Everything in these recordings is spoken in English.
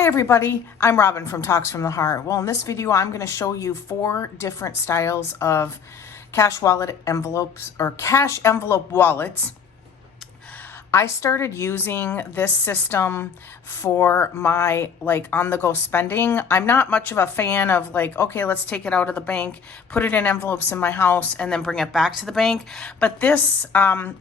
Hi everybody, I'm Robin from Talks from the Heart. Well, in this video, I'm going to show you 4 different styles of cash wallet envelopes or cash envelope wallets. I started using this system for my on-the-go spending. I'm not much of a fan of okay, let's take it out of the bank, put it in envelopes in my house, and then bring it back to the bank. But this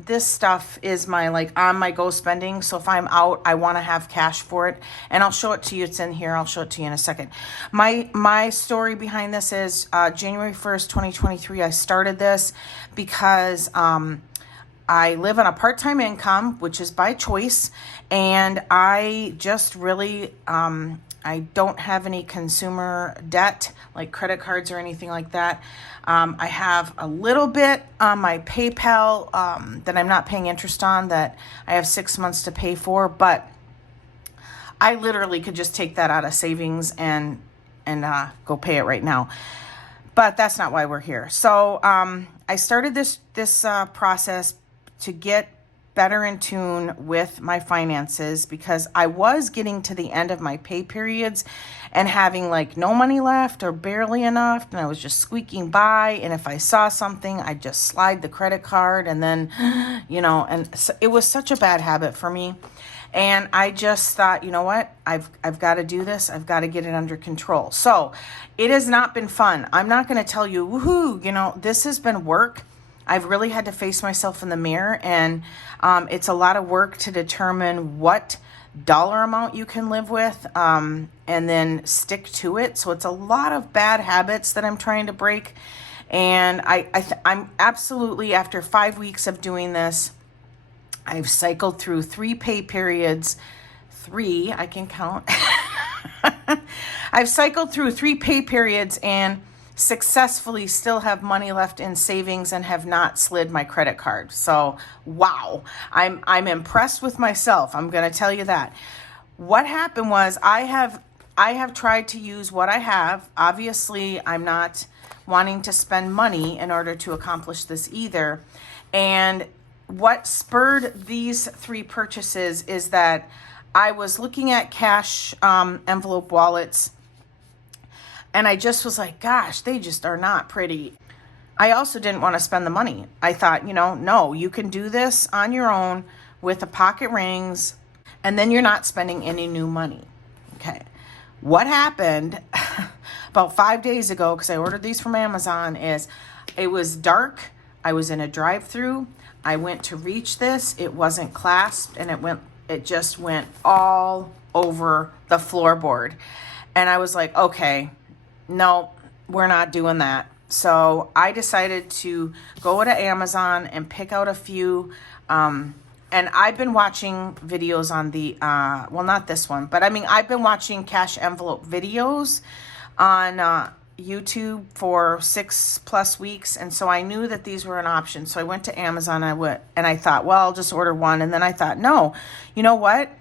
this stuff is my on-my-go spending. So if I'm out, I want to have cash for it, and I'll show it to you. It's in here. I'll show it to you in a second. My story behind this is January 1st, 2023. I started this because I live on a part-time income, which is by choice, and I just really, I don't have any consumer debt, like credit cards or anything like that. I have a little bit on my PayPal that I'm not paying interest on that I have 6 months to pay for, but I literally could just take that out of savings and go pay it right now. But that's not why we're here. So I started this process to get better in tune with my finances because I was getting to the end of my pay periods and having no money left or barely enough, and I was just squeaking by, and if I saw something, I'd just slide the credit card, and then and so it was such a bad habit for me. And I just thought, you know what, I've got to do this. I've got to get it under control. So it has not been fun. I'm not going to tell you, woohoo, this has been work. I've really had to face myself in the mirror, and it's a lot of work to determine what dollar amount you can live with and then stick to it. So it's a lot of bad habits that I'm trying to break. And I'm absolutely, after 5 weeks of doing this, I've cycled through 3 pay periods. 3, I can count. I've cycled through 3 pay periods and successfully still have money left in savings and have not slid my credit card. So, wow, I'm impressed with myself. I'm going to tell you that. What happened was I have tried to use what I have. Obviously, I'm not wanting to spend money in order to accomplish this either. And what spurred these 3 purchases is that I was looking at cash envelope wallets, and I just was like, gosh, they just are not pretty. I also didn't want to spend the money. I thought, no, you can do this on your own with the pocket rings, and then you're not spending any new money. Okay. What happened about 5 days ago, because I ordered these from Amazon, is it was dark. I was in a drive-through. I went to reach this. It wasn't clasped, and it just went all over the floorboard. And I was like, okay, no, we're not doing that. So I decided to go to Amazon and pick out a few. And I've been watching videos on the, well, not this one, but I've been watching cash envelope videos on YouTube for 6+ weeks. And so I knew that these were an option. So I went to Amazon and I thought, well, I'll just order one. And then I thought, no, you know what?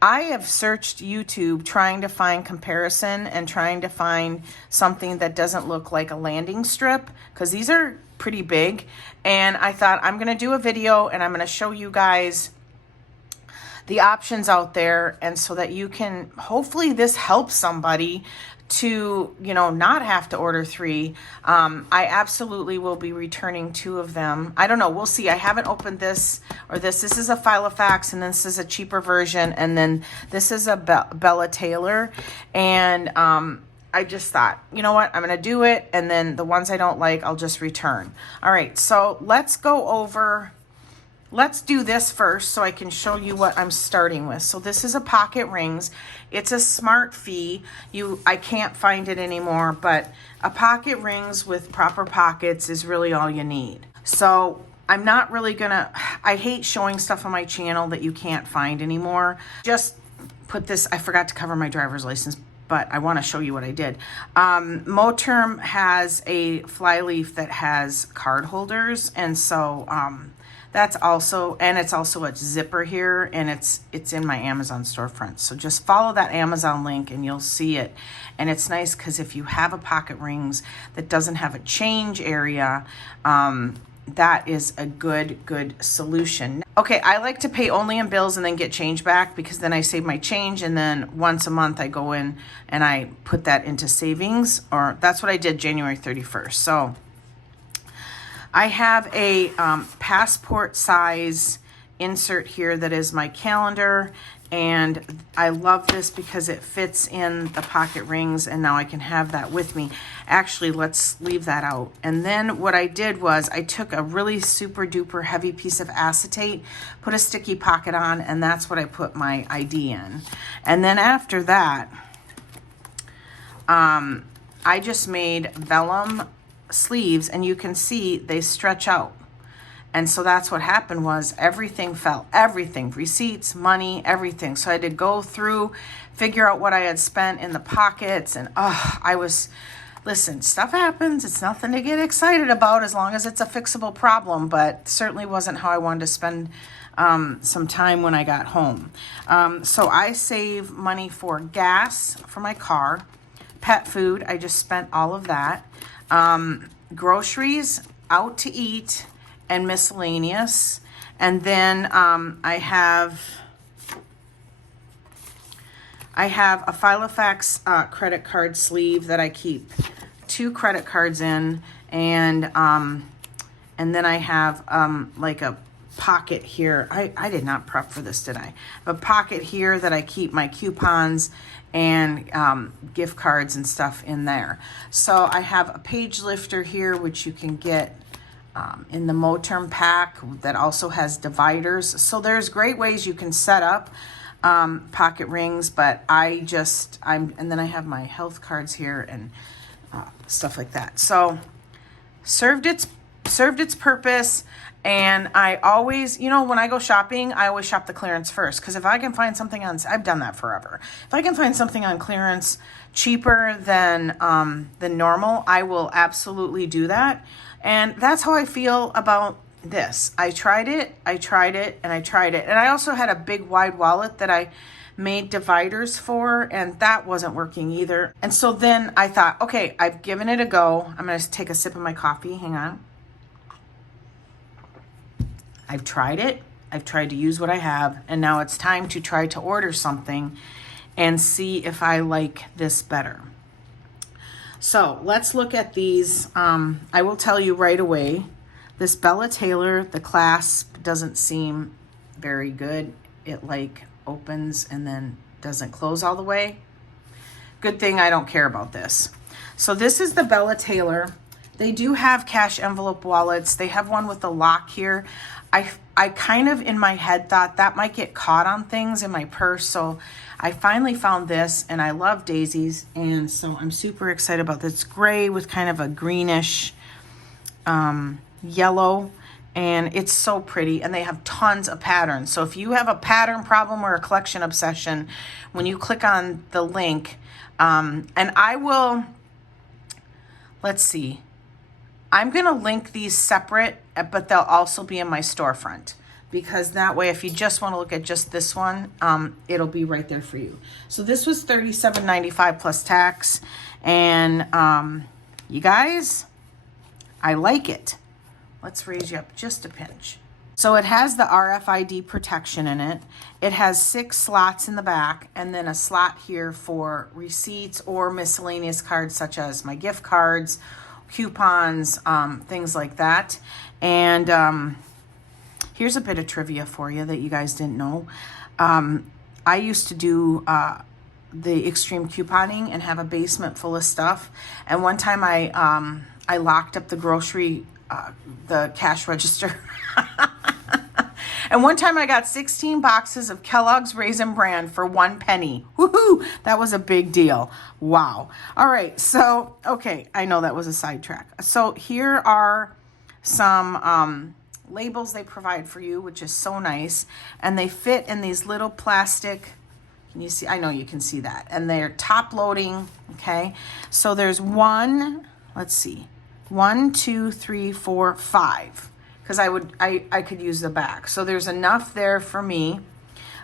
I have searched YouTube trying to find comparison and trying to find something that doesn't look like a landing strip, because these are pretty big. And I thought, I'm going to do a video and I'm going to show you guys the options out there, and so that you can, hopefully this helps somebody to, not have to order 3. I absolutely will be returning 2 of them. I don't know. We'll see. I haven't opened this or this. This is a Filofax, and this is a cheaper version. And then this is a Bella Taylor. And I just thought, you know what? I'm going to do it. And then the ones I don't like, I'll just return. All right. So let's do this first so I can show you what I'm starting with. So this is a pocket rings. It's a smart fee. I can't find it anymore, but a pocket rings with proper pockets is really all you need. So I'm not really gonna, I hate showing stuff on my channel that you can't find anymore. Just put this, I forgot to cover my driver's license, but I want to show you what I did. Moterm has a flyleaf that has card holders, and so that's also, and it's also a zipper here, and it's in my Amazon storefront. So just follow that Amazon link and you'll see it. And it's nice because if you have a pocket rings that doesn't have a change area, that is a good solution. Okay, I like to pay only in bills and then get change back, because then I save my change, and then once a month I go in and I put that into savings, or that's what I did January 31st. So I have a passport size insert here that is my calendar, and I love this because it fits in the pocket rings, and now I can have that with me. Actually, let's leave that out. And then what I did was I took a really super duper heavy piece of acetate, put a sticky pocket on, and that's what I put my ID in. And then after that, I just made vellum sleeves, and you can see they stretch out. And so that's what happened, was everything fell, everything, receipts, money, everything. So I had to go through, figure out what I had spent in the pockets, and listen, stuff happens. It's nothing to get excited about as long as it's a fixable problem, but certainly wasn't how I wanted to spend some time when I got home. So I save money for gas for my car, pet food, I just spent all of that, groceries, out to eat, and miscellaneous. And then I have a Filofax credit card sleeve that I keep 2 credit cards in, and then I have like a pocket here. I did not prep for this, did I? A pocket here that I keep my coupons and gift cards and stuff in there. So I have a page lifter here, which you can get in the Moterm pack, that also has dividers. So there's great ways you can set up pocket rings, but and then I have my health cards here and stuff like that. So served its purpose. And I always, when I go shopping, I always shop the clearance first, because if I can find something I've done that forever. If I can find something on clearance cheaper than normal, I will absolutely do that. And that's how I feel about this. I tried it, and I tried it. And I also had a big wide wallet that I made dividers for, and that wasn't working either. And so then I thought, okay, I've given it a go. I'm going to take a sip of my coffee. Hang on. I've tried it. I've tried to use what I have, and now it's time to try to order something and see if I like this better. So let's look at these. I will tell you right away, this Bella Taylor, the clasp doesn't seem very good. It like opens and then doesn't close all the way. Good thing I don't care about this. So this is the Bella Taylor. They do have cash envelope wallets. They have one with a lock here. I kind of in my head thought that might get caught on things in my purse, so I finally found this, and I love daisies, and so I'm super excited about this. It's gray with kind of a greenish yellow, and it's so pretty, and they have tons of patterns. So if you have a pattern problem or a collection obsession, when you click on the link, and I will, let's see, I'm going to link these separate, but they'll also be in my storefront, because that way, if you just want to look at just this one, it'll be right there for you. So this was $37.95 plus tax, and you guys, I like it. Let's raise you up just a pinch. So it has the RFID protection in it. It has 6 slots in the back, and then a slot here for receipts or miscellaneous cards, such as my gift cards, coupons, things like that. And here's a bit of trivia for you that you guys didn't know. I used to do the extreme couponing and have a basement full of stuff. And one time I locked up the grocery, the cash register. And one time I got 16 boxes of Kellogg's Raisin Bran for 1 penny. Woohoo! That was a big deal. Wow. All right. So, okay. I know that was a sidetrack. So here are some labels they provide for you, which is so nice. And they fit in these little plastic, can you see? I know you can see that. And they're top loading. Okay. So there's 1, let's see, 1, 2, 3, 4, 5. Because I could use the back. So there's enough there for me.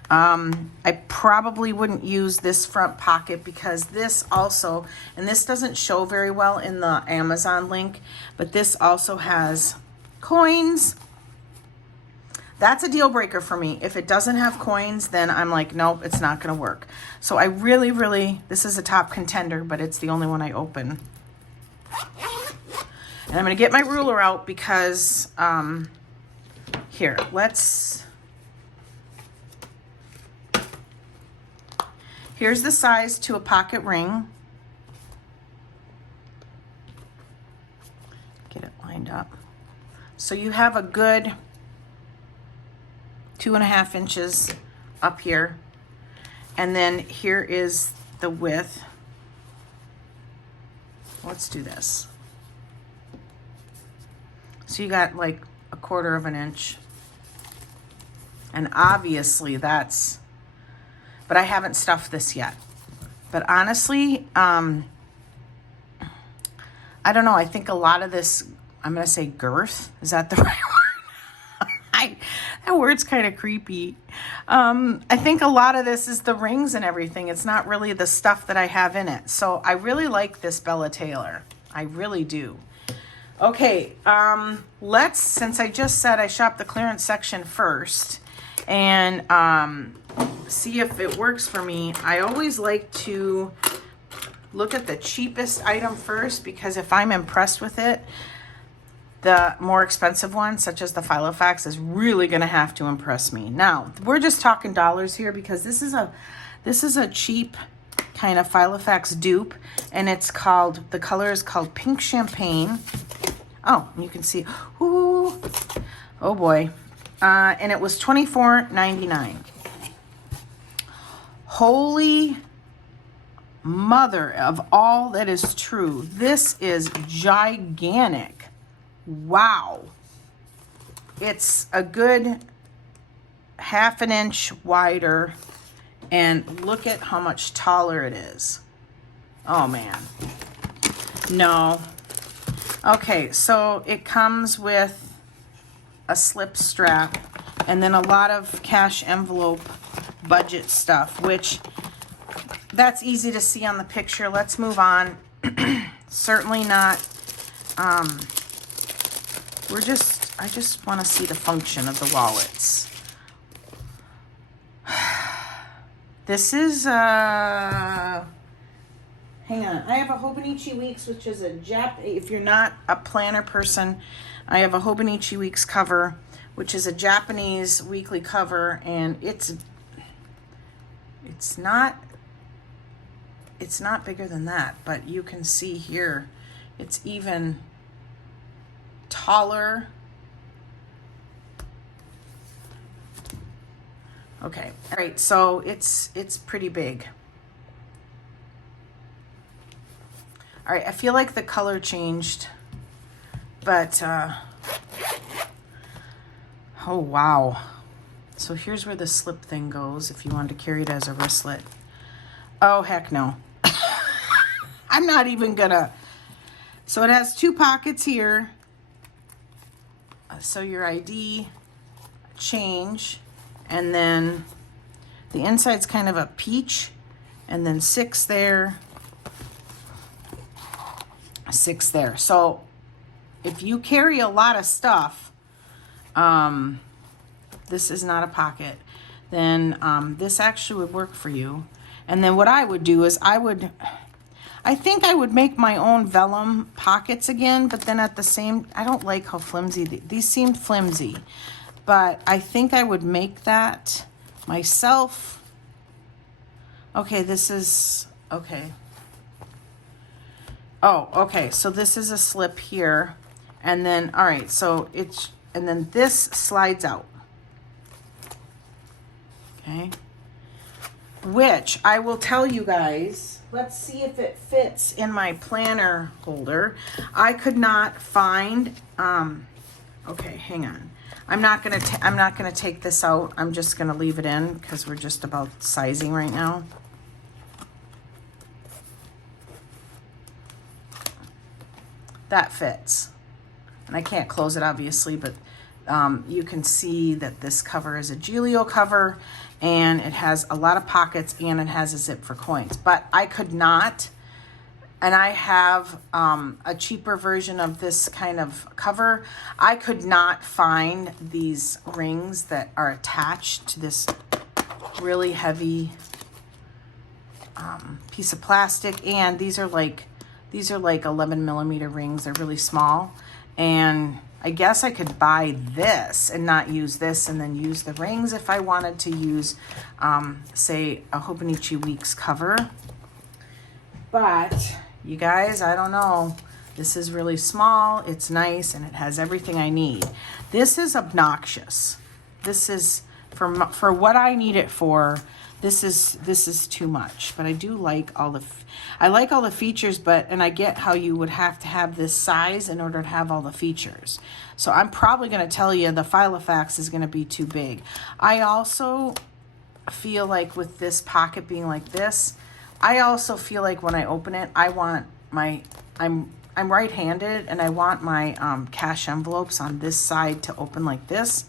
I probably wouldn't use this front pocket, because this also, and this doesn't show very well in the Amazon link, but this also has Coins, that's a deal breaker for me. If it doesn't have coins, then I'm like, nope, it's not going to work. So I really, this is a top contender, but it's the only one I open. And I'm going to get my ruler out because, here, here's the size to a pocket ring. Get it lined up. So you have a good 2.5 inches up here. And then here is the width. Let's do this. So you got like 1/4 of an inch. And obviously that's, but I haven't stuffed this yet. But honestly, I don't know. I think a lot of this, I'm going to say girth. Is that the right word? That word's kind of creepy. I think a lot of this is the rings and everything. It's not really the stuff that I have in it. So I really like this Bella Taylor. I really do. Okay, since I just said I shopped the clearance section first and see if it works for me. I always like to look at the cheapest item first, because if I'm impressed with it, the more expensive one, such as the Filofax, is really going to have to impress me. Now, we're just talking dollars here because this is a cheap kind of Filofax dupe, and it's called, the color is called Pink Champagne. Oh, you can see, ooh, oh boy. And it was $24.99. Holy mother of all that is true. This is gigantic. Wow. It's a good 1/2 inch wider, and look at how much taller it is. Oh man. No. Okay, so it comes with a slip strap and then a lot of cash envelope budget stuff, which that's easy to see on the picture. Let's move on. Certainly not, I just want to see the function of the wallets. This is, hang on. I have a Hobonichi Weeks, which is if you're not a planner person, I have a Hobonichi Weeks cover, which is a Japanese weekly cover, and it's not bigger than that, but you can see here, it's even taller. Okay, all right, so it's pretty big. All right, I feel like the color changed, but, oh, wow. So here's where the slip thing goes if you wanted to carry it as a wristlet. Oh, heck no. I'm not even gonna. So it has 2 pockets here. So your ID, change, and then the inside's kind of a peach, and then 6 there. 6 there. So if you carry a lot of stuff, this is not a pocket, then this actually would work for you. And then what I would do is I think I would make my own vellum pockets again, but then at the same, I don't like how flimsy, these seem flimsy, but I think I would make that myself. Okay, this is, okay. Oh, okay, so this is a slip here, and then, all right, so and then this slides out. Okay, which I will tell you guys, let's see if it fits in my planner holder. I could not find, okay, hang on. I'm not gonna take this out. I'm just gonna leave it in because we're just about sizing right now. That fits. And I can't close it obviously, but you can see that this cover is a Giglio cover, and it has a lot of pockets, and it has a zip for coins. But I could not, and I have a cheaper version of this kind of cover. I could not find these rings that are attached to this really heavy piece of plastic, and these are like 11 millimeter rings. They're really small, and I guess I could buy this and not use this and then use the rings if I wanted to use say a Hobonichi Weeks cover. But you guys, I don't know. This is really small, it's nice, and it has everything I need. This is obnoxious. This is for what I need it for. This is too much, but I do like all the features, and I get how you would have to have this size in order to have all the features. So I'm probably going to tell you the Filofax is going to be too big. I also feel like with this pocket being like this, I also feel like when I open it, I want I'm right-handed, and I want my cash envelopes on this side to open like this.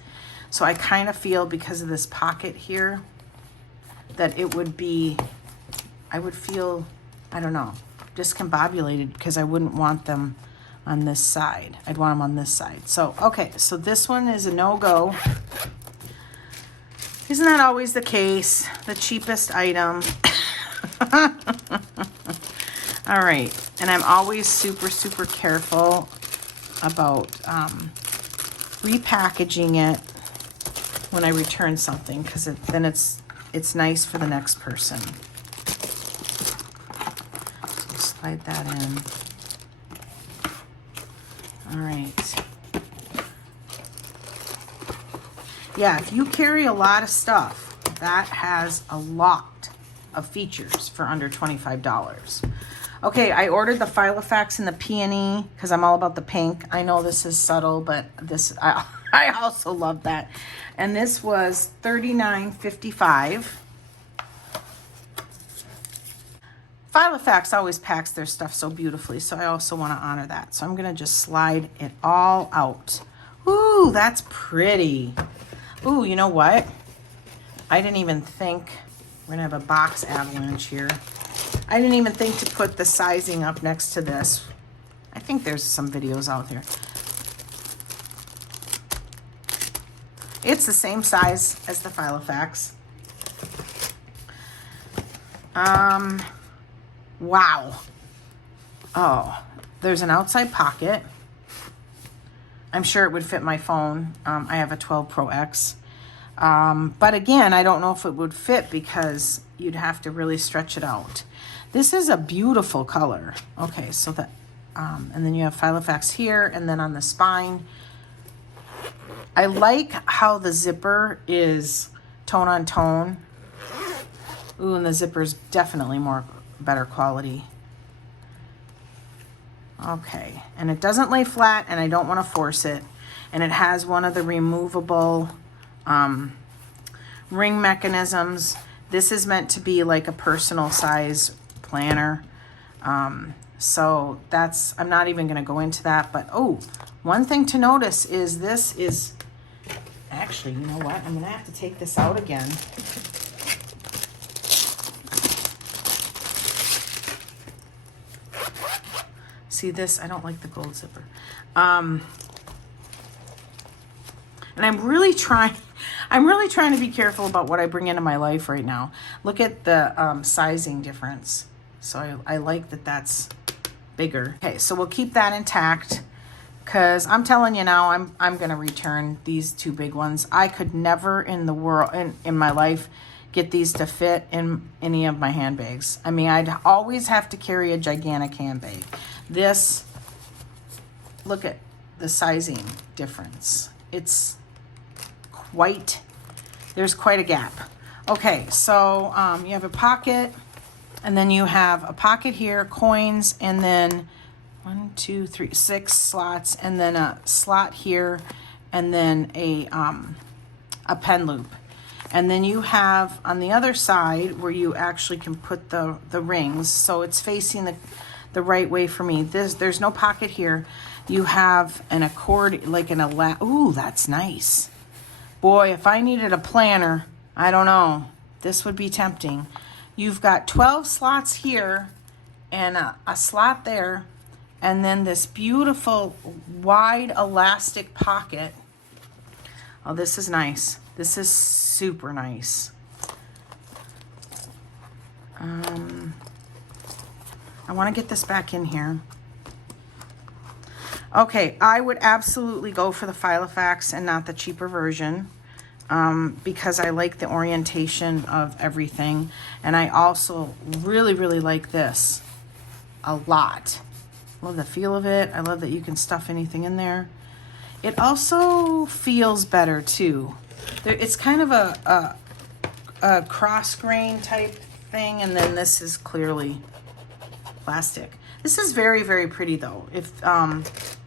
So I kind of feel, because of this pocket here, that it would be, I would feel, I don't know, discombobulated, because I wouldn't want them on this side. I'd want them on this side. So, okay, so this one is a no-go. Isn't that always the case? The cheapest item. All right, and I'm always super, super careful about repackaging it when I return something, because then it's nice for the next person. So slide that in. All right. Yeah, if you carry a lot of stuff, that has a lot of features for under $25. Okay, I ordered the Filofax in the peony because I'm all about the pink. I know this is subtle, but I also love that. And this was $39.55. Filofax always packs their stuff so beautifully, so I also want to honor that. So I'm going to just slide it all out. Ooh, that's pretty. Ooh, you know what? I didn't even think, we're going to have a box avalanche here. I didn't even think to put the sizing up next to this. I think there's some videos out there. It's the same size as the Filofax. Wow. Oh, there's an outside pocket. I'm sure it would fit my phone. I have a 12 Pro X. But again, I don't know if it would fit because you'd have to really stretch it out. This is a beautiful color. Okay, so that, and then you have Filofax here, and then on the spine. I like how the zipper is tone on tone. Ooh, and the zipper's definitely better quality. Okay, and it doesn't lay flat, and I don't want to force it. And it has one of the removable ring mechanisms. This is meant to be like a personal size planner. So that's, I'm not even going to go into that. But oh, one thing to notice is this is, actually, you know what? I'm going to have to take this out again. See this? I don't like the gold zipper. And I'm really trying to be careful about what I bring into my life right now. Look at the sizing difference. So I like that that's bigger. Okay, so we'll keep that intact because I'm telling you now, I'm going to return these two big ones. I could never in the world, in my life, get these to fit in any of my handbags. I mean, I'd always have to carry a gigantic handbag. This, look at the sizing difference. It's quite, there's quite a gap. Okay, so you have a pocket, and then you have a pocket here, coins, and then 1, 2, 3, 6 slots, and then a slot here, and then a pen loop. And then you have on the other side where you actually can put the rings, so it's facing the right way for me. There's no pocket here. You have an accord, like ooh, that's nice. Boy, if I needed a planner, I don't know, this would be tempting. You've got 12 slots here, and a slot there, and then this beautiful wide elastic pocket. Oh, this is nice. This is super nice. I want to get this back in here. Okay, I would absolutely go for the Filofax and not the cheaper version, because I like the orientation of everything. And I also really, really like this a lot. Love the feel of it. I love that you can stuff anything in there. It also feels better too. It's kind of a cross grain type thing, and then this is clearly plastic. This is very, very pretty though. If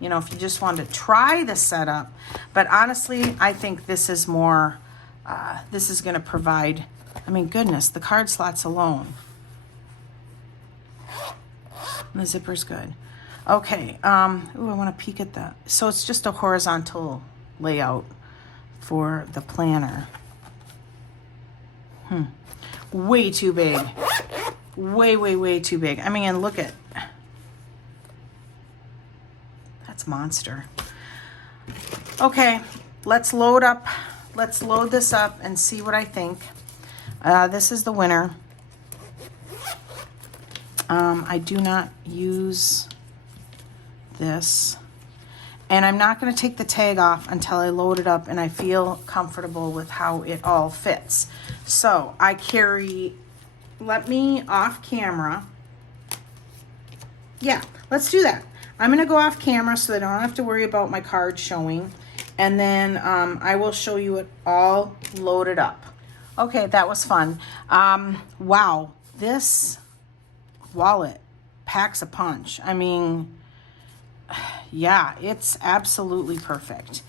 you know, if you just wanted to try the setup, but honestly, I think this is more. This is going to provide. I mean, goodness, the card slots alone. And the zipper's good. Okay. Ooh, I want to peek at that. So it's just a horizontal layout for the planner. Way too big. Way, way, way too big. I mean, look at. That's monster. Okay, let's load this up and see what I think. This is the winner. I do not use this, and I'm not going to take the tag off until I load it up and I feel comfortable with how it all fits. So I carry, let me off camera. Yeah, let's do that. I'm going to go off camera so that I don't have to worry about my card showing. And then I will show you it all loaded up. Okay, that was fun. Wow, this wallet packs a punch. I mean, yeah, it's absolutely perfect.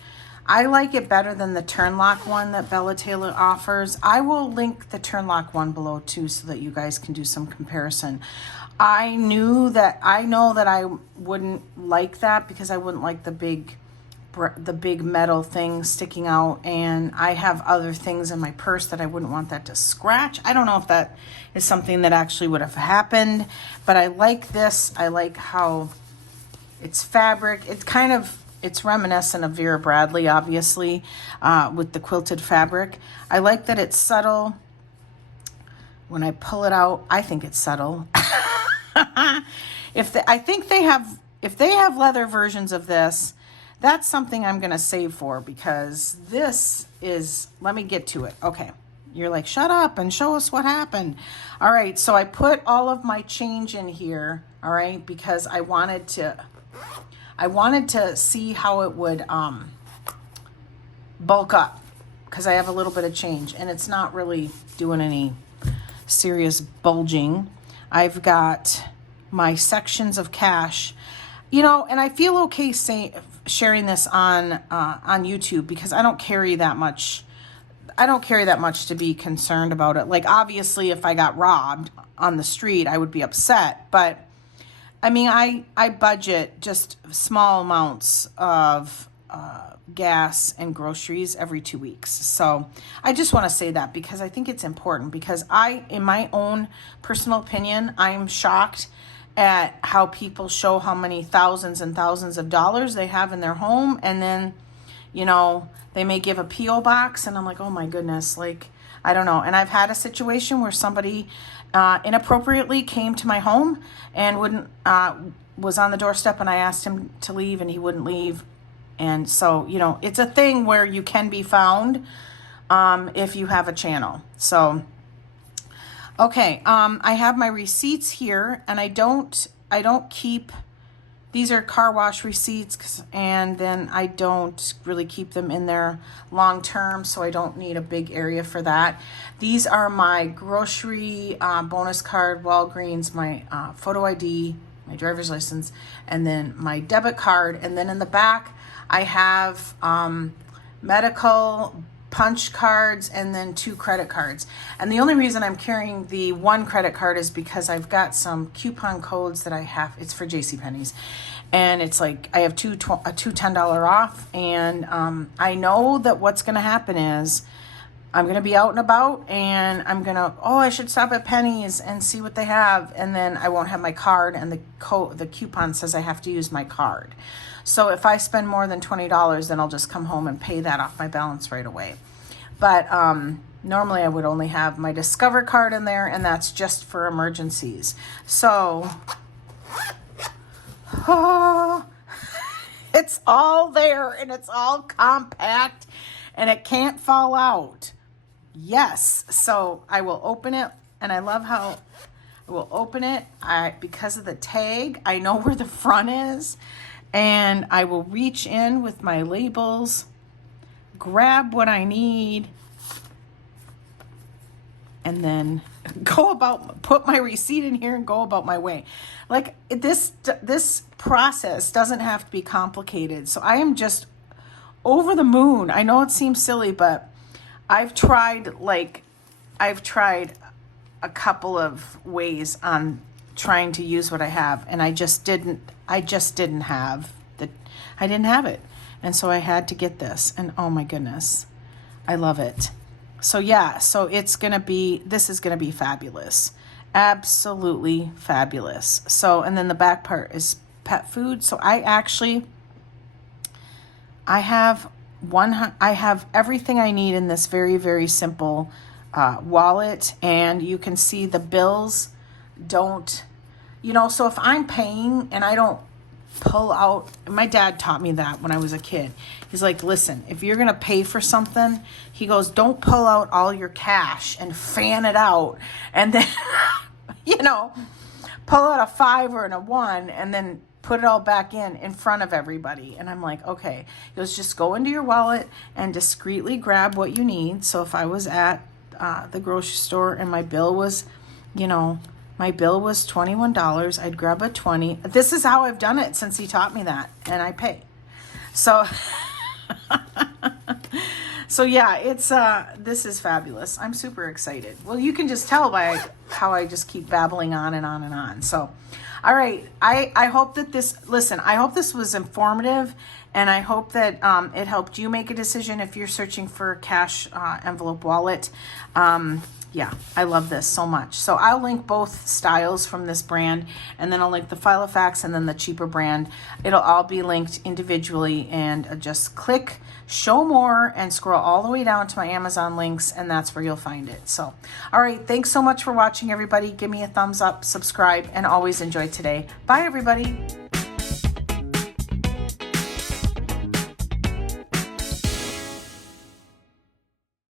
I like it better than the turn lock one that Bella Taylor offers. I will link the turn lock one below too so that you guys can do some comparison. I know that I wouldn't like that because I wouldn't like the big metal thing sticking out, and I have other things in my purse that I wouldn't want that to scratch. I don't know if that is something that actually would have happened, but I like this. I like how it's fabric. It's reminiscent of Vera Bradley, obviously, with the quilted fabric. I like that it's subtle. When I pull it out, I think it's subtle. If they have leather versions of this, that's something I'm going to save for, because this is, let me get to it. Okay. You're like, shut up and show us what happened. All right. So I put all of my change in here. All right. Because I wanted to see how it would, bulk up, because I have a little bit of change and it's not really doing any serious bulging. I've got my sections of cash, you know, and I feel okay sharing this on YouTube, because I don't carry that much. I don't carry that much to be concerned about it. Like, obviously, if I got robbed on the street, I would be upset. But I mean, I budget just small amounts of gas and groceries every 2 weeks. So I just want to say that, because I think it's important, because in my own personal opinion, I'm shocked at how people show how many thousands and thousands of dollars they have in their home. And then, you know, they may give a P.O. box, and I'm like, oh my goodness, like, I don't know. And I've had a situation where somebody inappropriately came to my home and was on the doorstep, and I asked him to leave and he wouldn't leave. And so, you know, it's a thing where you can be found if you have a channel. So, okay, I have my receipts here, and I don't keep, these are car wash receipts, and then I don't really keep them in there long term, so I don't need a big area for that. These are my grocery bonus card, Walgreens, my photo ID, my driver's license, and then my debit card. And then in the back, I have medical punch cards and then 2 credit cards. And the only reason I'm carrying the 1 credit card is because I've got some coupon codes that I have. It's for JCPenney's. And it's like I have two $10 off. And I know that what's going to happen is I'm going to be out and about, and I'm going to, oh, I should stop at Penny's and see what they have. And then I won't have my card, and the coupon says I have to use my card. So if I spend more than $20, then I'll just come home and pay that off my balance right away. But normally I would only have my Discover card in there, and that's just for emergencies. So, oh, it's all there, and it's all compact, and it can't fall out. Yes, so I will open it, and I love how I will open it. Because of the tag, I know where the front is, and I will reach in with my labels, grab what I need, and then put my receipt in here and go about my way. Like this process doesn't have to be complicated. So I am just over the moon. I know it seems silly, but I've tried a couple of ways on trying to use what I have, and I didn't have it. And so I had to get this, and oh my goodness, I love it. So yeah, so this is going to be fabulous. Absolutely fabulous. So, and then the back part is pet food. So I have everything I need in this very, very simple wallet, and you can see the bills don't, so if I'm paying and I don't pull out, my dad taught me that when I was a kid. He's like, listen, if you're going to pay for something, he goes, don't pull out all your cash and fan it out and then, pull out a 5 or a 1 and then put it all back in front of everybody. And I'm like, okay. He goes, just go into your wallet and discreetly grab what you need. So if I was at the grocery store and my bill was, $21, I'd grab a 20. This is how I've done it since he taught me that, and I pay. So, so yeah, this is fabulous. I'm super excited. Well, you can just tell by how I just keep babbling on and on and on. So, all right, I hope that I hope this was informative, and I hope that it helped you make a decision if you're searching for a cash envelope wallet. Yeah, I love this so much. So I'll link both styles from this brand, and then I'll link the Filofax and then the cheaper brand. It'll all be linked individually, and just click show more and scroll all the way down to my Amazon links, and that's where you'll find it. So, all right, thanks so much for watching, everybody. Give me a thumbs up, subscribe, and always enjoy today. Bye, everybody.